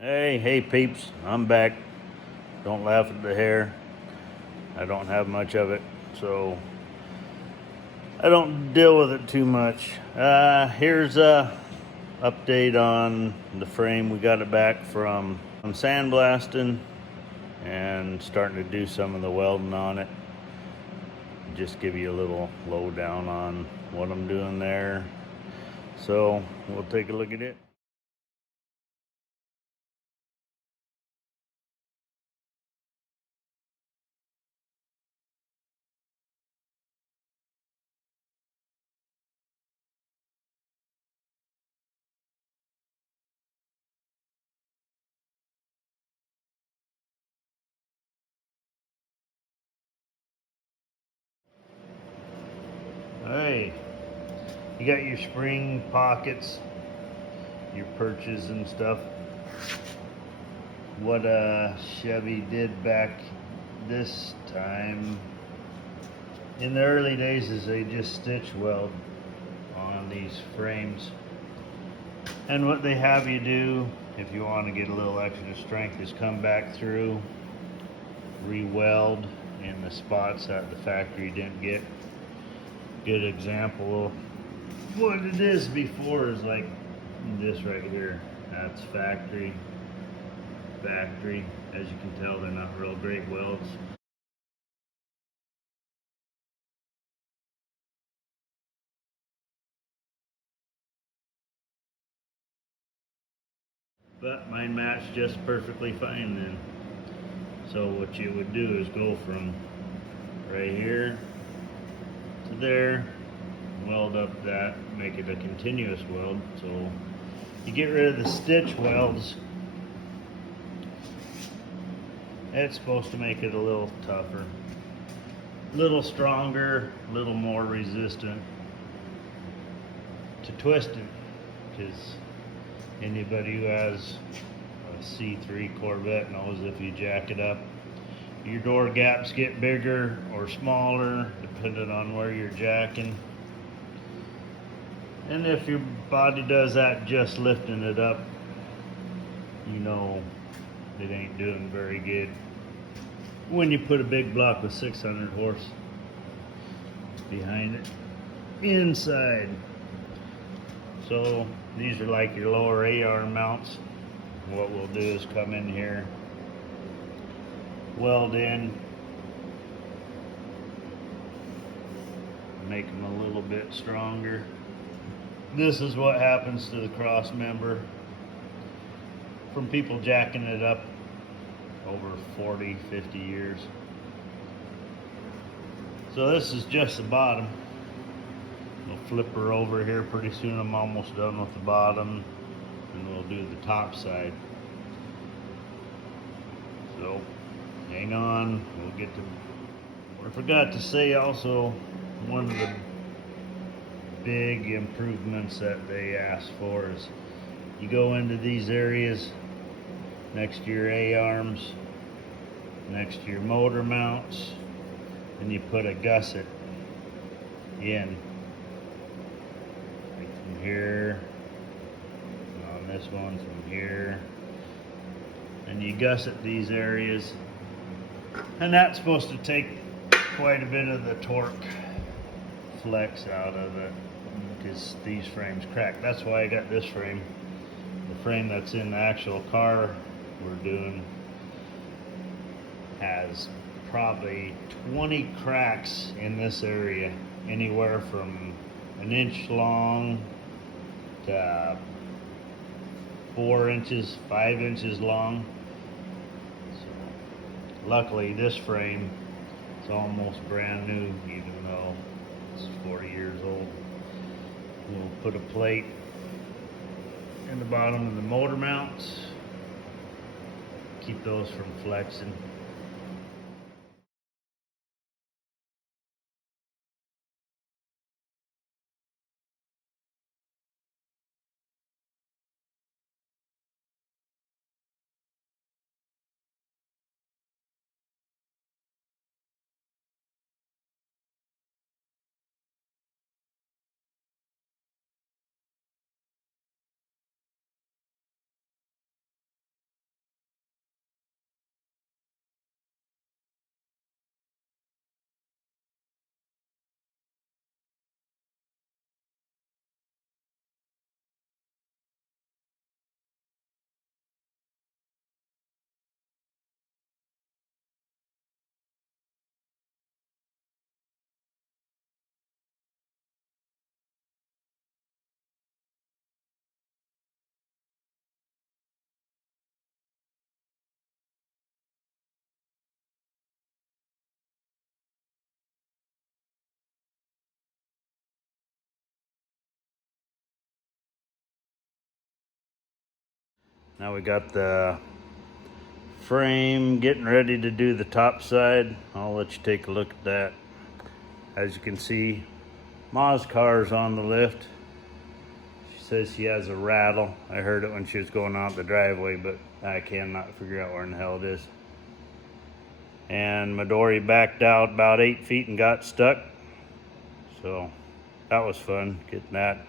Hey peeps, I'm back. Don't laugh at the hair. I don't have much of it, so I don't deal with it too much. Here's a update on the frame. We got it back from sandblasting and starting to do some of the welding on it. Just give you a little lowdown on what I'm doing there. So we'll take a look at it. Hey, you got your spring pockets, your perches and stuff. What Chevy did back this time in the early days is they just stitch weld on these frames. And what they have you do, if you want to get a little extra strength, is come back through, re-weld in the spots that the factory didn't get. Good example of what it is before is like this right here. That's factory. As you can tell, they're not real great welds. But mine matched just perfectly fine then. So what you would do is go from right here to there, weld up that, make it a continuous weld. So you get rid of the stitch welds. It's supposed to make it a little tougher, a little stronger, a little more resistant to twisting, because anybody who has a C3 Corvette knows if you jack it up, your door gaps get bigger or smaller depending on where you're jacking. And if your body does that just lifting it up, you know it ain't doing very good. When you put a big block with 600 horse behind it inside. So these are like your lower A-arm mounts. What we'll do is come in here, weld in, make them a little bit stronger. This is what happens to the cross member from people jacking it up over 40, 50 years. So this is just the bottom. We'll flip her over here pretty soon. I'm almost done with the bottom, and we'll do the top side. So hang on, we'll get to. I forgot to say also, one of the big improvements that they ask for is you go into these areas next to your A-arms, next to your motor mounts, and you put a gusset in, like from here, on this one from here, and you gusset these areas, and that's supposed to take quite a bit of the torque flex out of it, because these frames crack. That's why I got this frame. The frame that's in the actual car we're doing has probably 20 cracks in this area, anywhere from an inch long to 4 inches, 5 inches long. So luckily this frame is almost brand new, even though it's 40 years old. We'll put a plate in the bottom of the motor mounts, keep those from flexing. Now we got the frame getting ready to do the top side. I'll let you take a look at that. As you can see, Ma's car is on the lift. She says she has a rattle. I heard it when she was going out the driveway, but I cannot figure out where in the hell it is. And Midori backed out about 8 feet and got stuck. So that was fun, getting that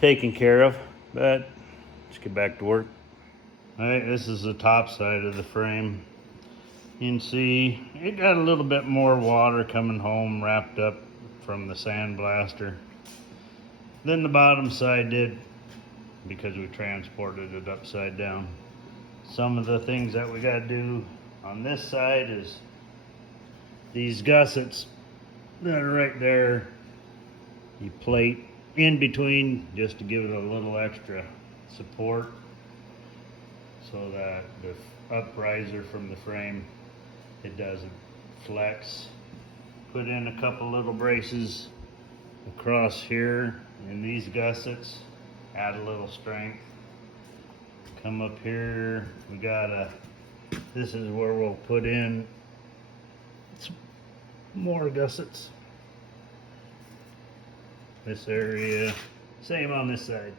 taken care of. But let's get back to work. All right, this is the top side of the frame. You can see it got a little bit more water coming home wrapped up from the sandblaster than the bottom side did, because we transported it upside down. Some of the things that we got to do on this side is these gussets that are right there, you plate in between just to give it a little extra support so that the upriser from the frame, it doesn't flex. Put in a couple little braces across here in these gussets, add a little strength. Come up here, we got this is where we'll put in some more gussets. This area, same on this side.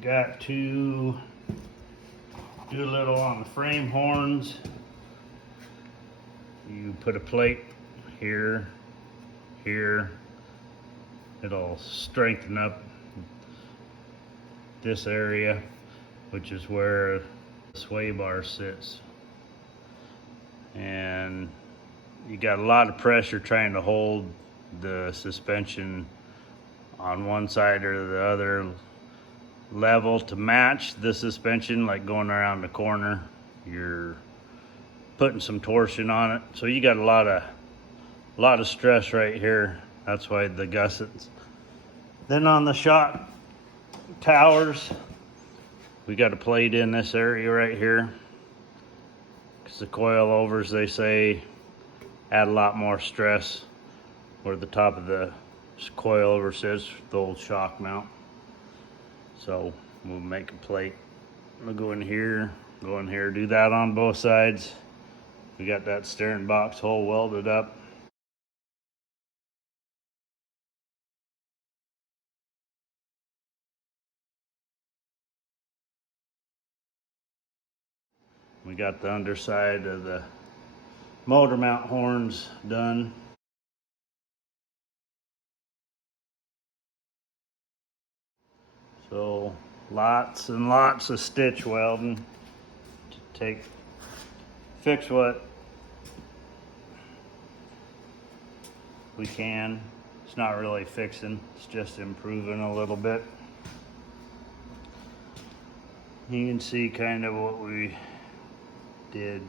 Got to do a little on the frame horns. You put a plate here, here. It'll strengthen up this area, which is where the sway bar sits. And you got a lot of pressure trying to hold the suspension on one side or the other level to match the suspension, like going around the corner. You're putting some torsion on it, so you got a lot of stress right here. That's why the gussets. Then on the shock towers, we got a plate in this area right here, because the coilovers, they say, add a lot more stress where the top of the coilover sits, the old shock mount. So we'll make a plate. We'll go in here, do that on both sides. We got that steering box hole welded up. We got the underside of the motor mount horns done. So lots and lots of stitch welding to fix what we can. It's not really fixing, it's just improving a little bit. You can see kind of what we did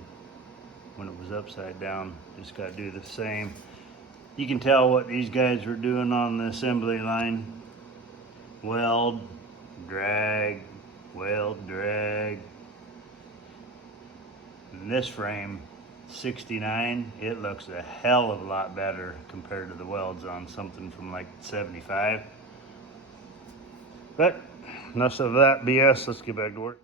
when it was upside down. Just got to do the same. You can tell what these guys were doing on the assembly line. Weld, drag, weld, drag. And this frame, 69, it looks a hell of a lot better compared to the welds on something from like 75. But enough of that BS, let's get back to work.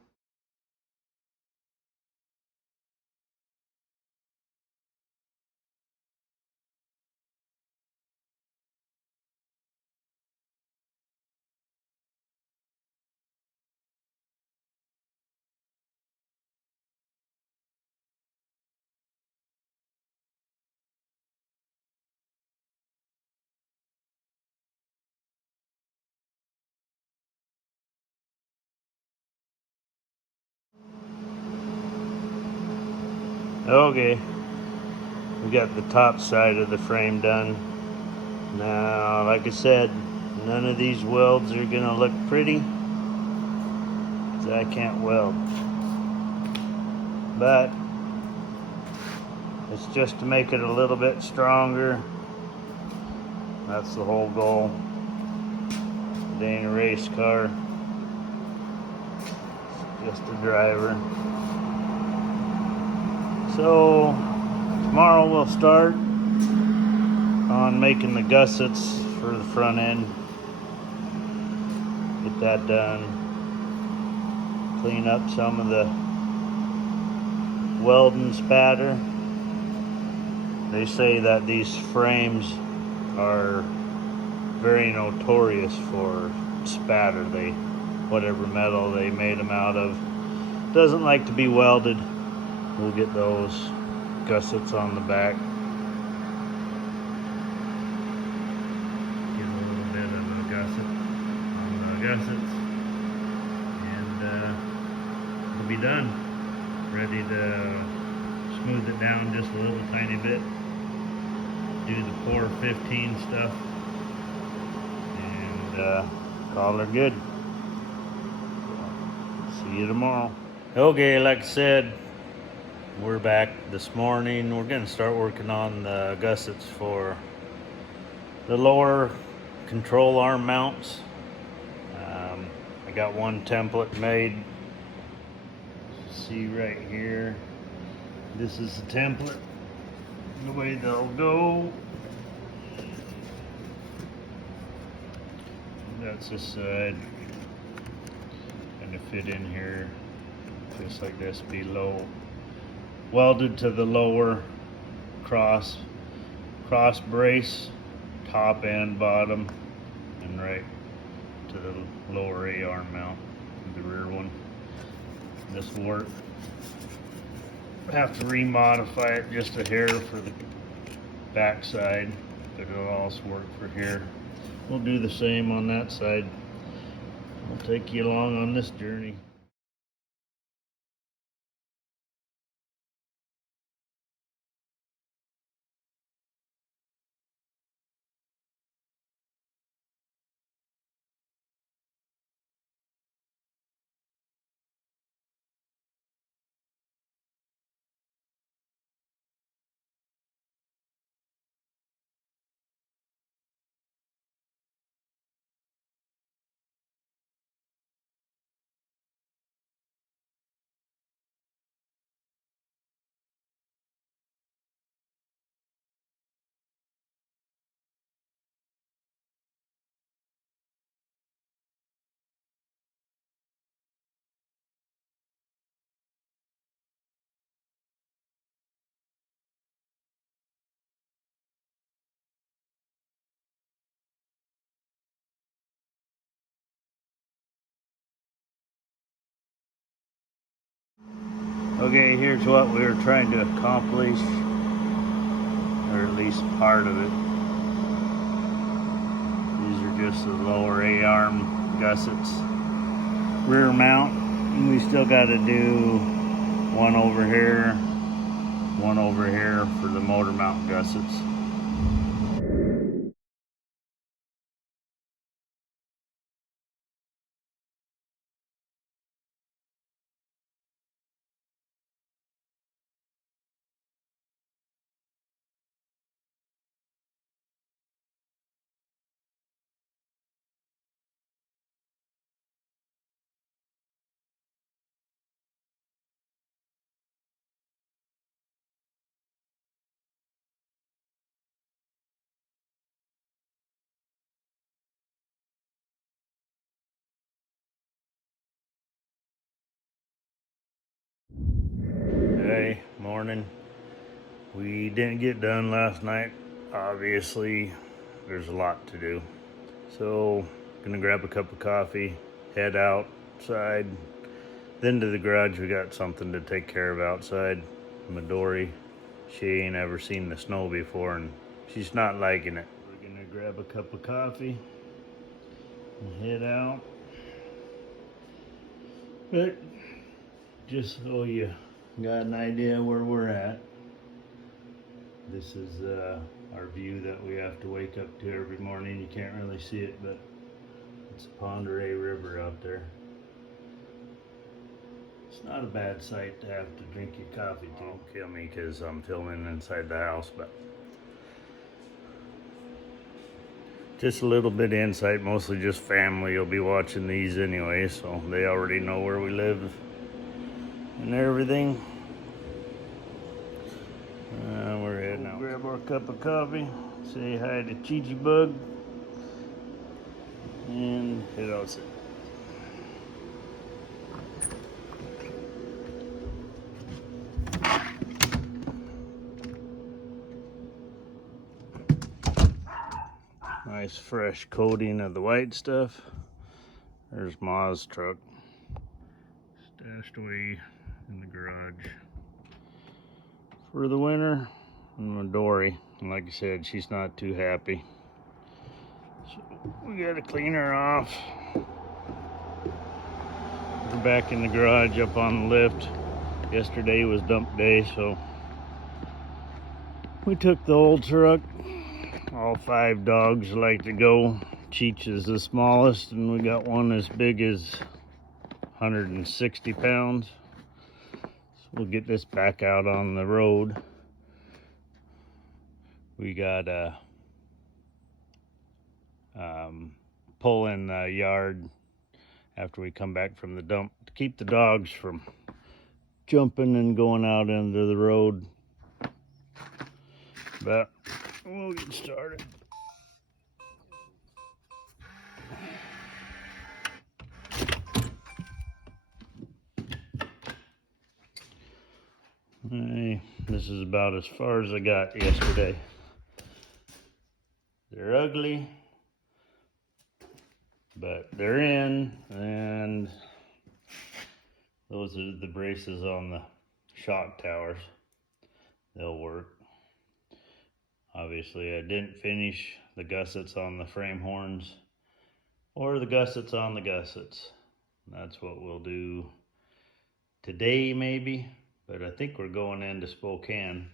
Okay, we got the top side of the frame done. Now, like I said, none of these welds are gonna look pretty, because I can't weld. But it's just to make it a little bit stronger. That's the whole goal. It ain't a race car, it's just a driver. So tomorrow we'll start on making the gussets for the front end. Get that done. Clean up some of the welding spatter. They say that these frames are very notorious for spatter. Whatever metal they made them out of doesn't like to be welded. We'll get those gussets on the back. Get a little bit of a gusset on the gussets, and we'll be done. Ready to smooth it down just a little tiny bit. Do the 415 stuff, and call her good. See you tomorrow. Okay, like I said, we're back this morning. We're going to start working on the gussets for the lower control arm mounts. I got one template made. See right here. This is the template. The way they'll go. That's this side. Going to fit in here just like this below. Welded to the lower cross brace, top and bottom, and right to the lower A-arm mount, the rear one. This will work. Have to remodify it just a hair for the back side, but it'll also work for here. We'll do the same on that side. I'll take you along on this journey. Okay, here's what we were trying to accomplish, or at least part of it. These are just the lower A-arm gussets, rear mount, and we still got to do one over here for the motor mount gussets. Hey, morning. We didn't get done last night. Obviously, there's a lot to do. So, gonna grab a cup of coffee, head outside, then to the garage. We got something to take care of outside. Midori, she ain't ever seen the snow before, and she's not liking it. We're gonna grab a cup of coffee and head out. But just so you got an idea where we're at, this is our view that we have to wake up to every morning. You can't really see it, but it's the Pend Oreille River out there. It's not a bad sight to have to drink your coffee to. Don't kill me because I'm filming inside the house, but just a little bit of insight, mostly just family. You'll be watching these anyway, so they already know where we live and everything. We're heading out. Grab our cup of coffee, say hi to Chi Bug, and head outside. Nice fresh coating of the white stuff. There's Ma's truck, stashed away in the garage for the winter. And my Dory, and like I said, she's not too happy. So we gotta clean her off. We're back in the garage up on the lift. Yesterday was dump day, so we took the old truck. All 5 dogs like to go. Cheech is the smallest, and we got one as big as 160 pounds. So we'll get this back out on the road. We got a pull in the yard after we come back from the dump to keep the dogs from jumping and going out into the road. But we'll get started. Hey, this is about as far as I got yesterday. They're ugly, but they're in, and those are the braces on the shock towers. They'll work. Obviously, I didn't finish the gussets on the frame horns or the gussets on the gussets. That's what we'll do today, maybe. But I think we're going into Spokane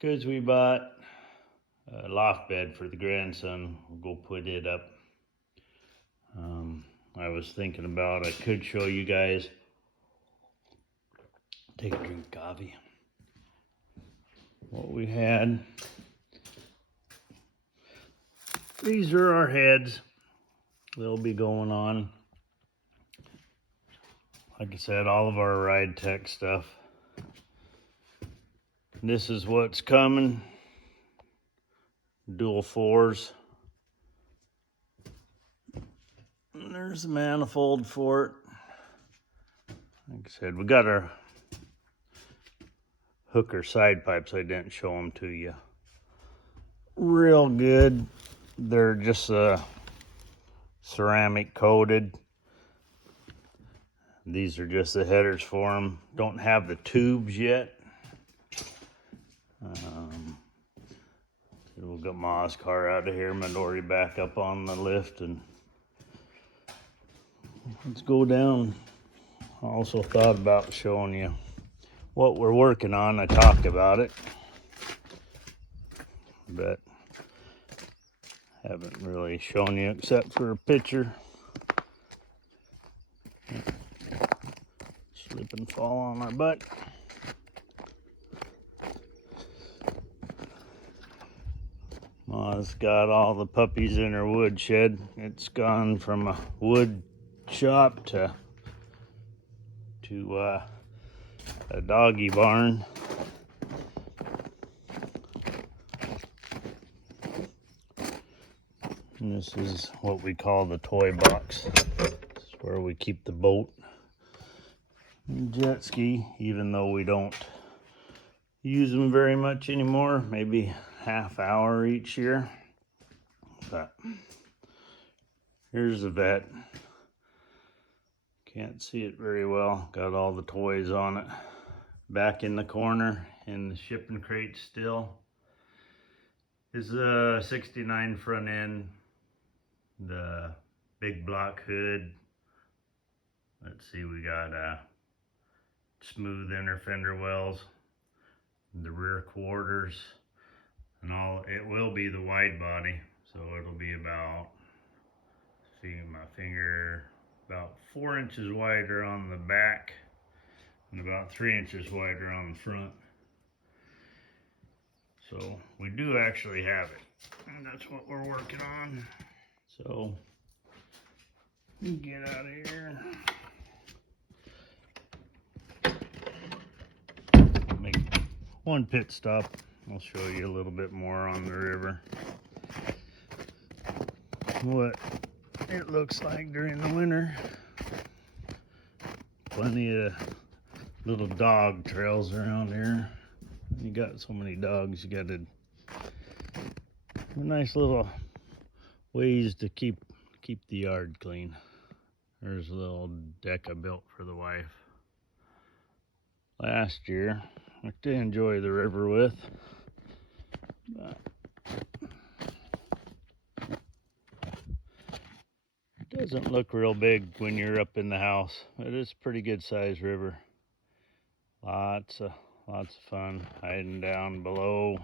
because we bought a loft bed for the grandson. We'll go put it up. I was thinking about, I could show you guys. Take a drink of coffee. What we had. These are our heads. They'll be going on. Like I said, all of our Ride Tech stuff. This is what's coming. Dual 4s. And there's the manifold for it. Like I said, we got our hooker side pipes. I didn't show them to you. Real good. They're just ceramic coated. These are just the headers for them. Don't have the tubes yet. We'll get Ma's car out of here. My Dory back up on the lift, and let's go down. I also thought about showing you what we're working on. I talked about it, but haven't really shown you except for a picture. Slip and fall on our butt. Ma's got all the puppies in her wood shed. It's gone from a wood shop to a doggy barn. And this is what we call the toy box. This is where we keep the boat and jet ski, even though we don't use them very much anymore, maybe half hour each year. But here's the vet. Can't see it very well. Got all the toys on it. Back in the corner in the shipping crate still is a 69 front end, the big block hood. Let's see, we got smooth inner fender wells, the rear quarters, and all. It will be the wide body, so it'll be about, see my finger, about 4 inches wider on the back and about 3 inches wider on the front. So we do actually have it, and that's what we're working on. So get out of here. Make one pit stop. I'll show you a little bit more on the river. What it looks like during the winter. Plenty of little dog trails around here. You got so many dogs, you gotta Nice little ways to keep the yard clean. There's a little deck I built for the wife last year. I like to enjoy the river with. But it doesn't look real big when you're up in the house. It is a pretty good sized river. Lots of fun hiding down below.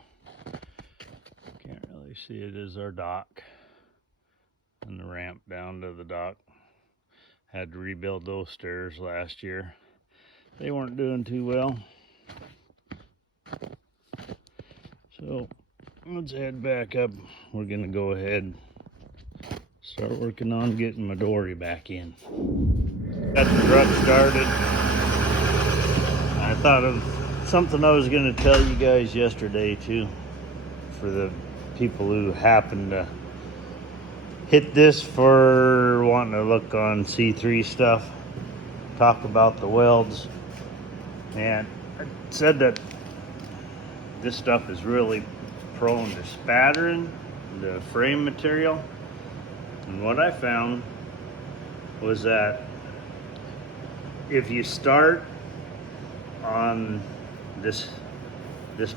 Can't really see it as our dock and the ramp down to the dock. Had to rebuild those stairs last year. They weren't doing too well. So let's head back up. We're gonna go ahead start working on getting my dory back in. Got the truck started. I thought of something I was gonna tell you guys yesterday too, for the people who happen to hit this for wanting to look on C3 stuff, talk about the welds. And I said that this stuff is really prone to spattering the frame material. And what I found was that if you start on this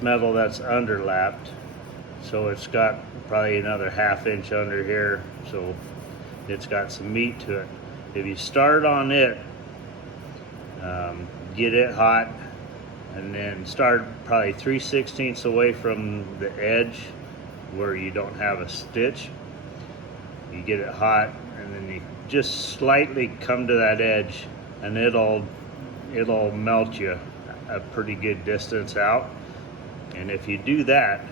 metal that's underlapped, so it's got probably another 1/2 inch under here, so it's got some meat to it. If you start on it, get it hot, and then start probably 3/16 away from the edge where you don't have a stitch. You get it hot, and then you just slightly come to that edge, and it'll melt you a pretty good distance out. And if you do that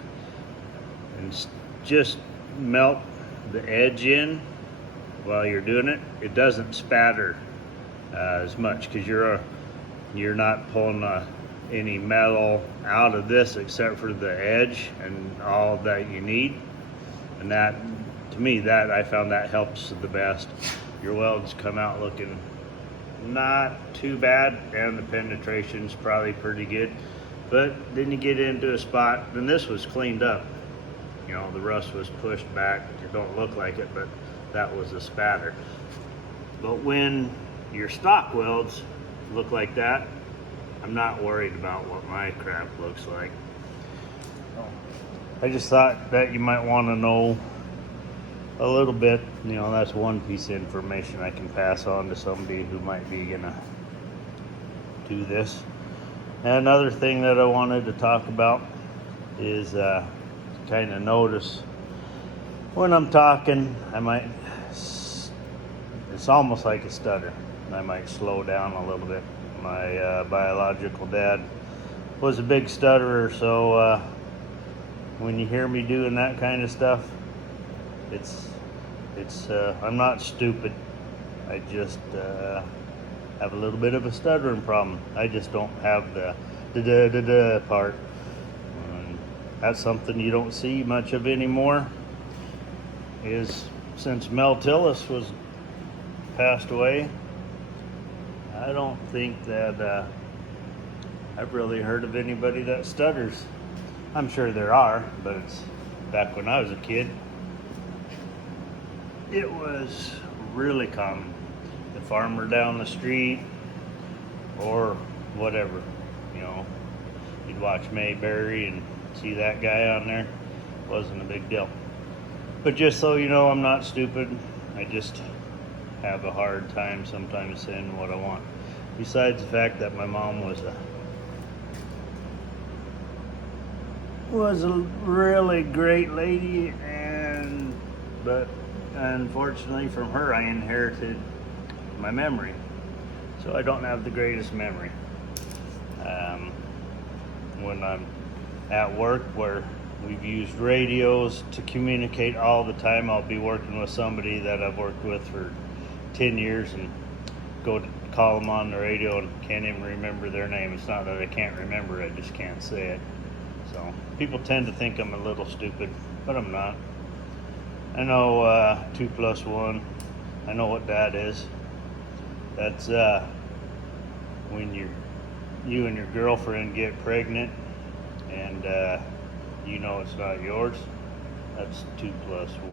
and just melt the edge in while you're doing it, it doesn't spatter as much, because you're not pulling any metal out of this except for the edge and all that you need. And that, to me, that I found that helps the best. Your welds come out looking not too bad, and the penetration's probably pretty good. But then you get into a spot, and this was cleaned up. You know, the rust was pushed back. It don't look like it, but that was a spatter. But when your stock welds look like that, I'm not worried about what my crap looks like. I just thought that you might want to know a little bit. You know, that's one piece of information I can pass on to somebody who might be gonna do this. And another thing that I wanted to talk about is kind of notice when I'm talking, it's almost like a stutter. I might slow down a little bit. My biological dad was a big stutterer, so when you hear me doing that kind of stuff, it's I'm not stupid. I just have a little bit of a stuttering problem. I just don't have the da part. That's something you don't see much of anymore. Is since Mel Tillis was passed away, I don't think that I've really heard of anybody that stutters. I'm sure there are, but it's back when I was a kid, it was really common. The farmer down the street or whatever, you know, you'd watch Mayberry and see that guy on there. Wasn't a big deal. But just so you know, I'm not stupid. I just have a hard time sometimes saying what I want. Besides the fact that my mom was a really great lady, but unfortunately from her I inherited my memory. So I don't have the greatest memory. When I'm at work where we've used radios to communicate all the time, I'll be working with somebody that I've worked with for 10 years and go to call them on the radio and can't even remember their name. It's not that I can't remember, I just can't say it. So people tend to think I'm a little stupid, but I'm not. I know 2 + 1. I know what that is. That's when you and your girlfriend get pregnant and you know it's not yours. That's 2 plus 1.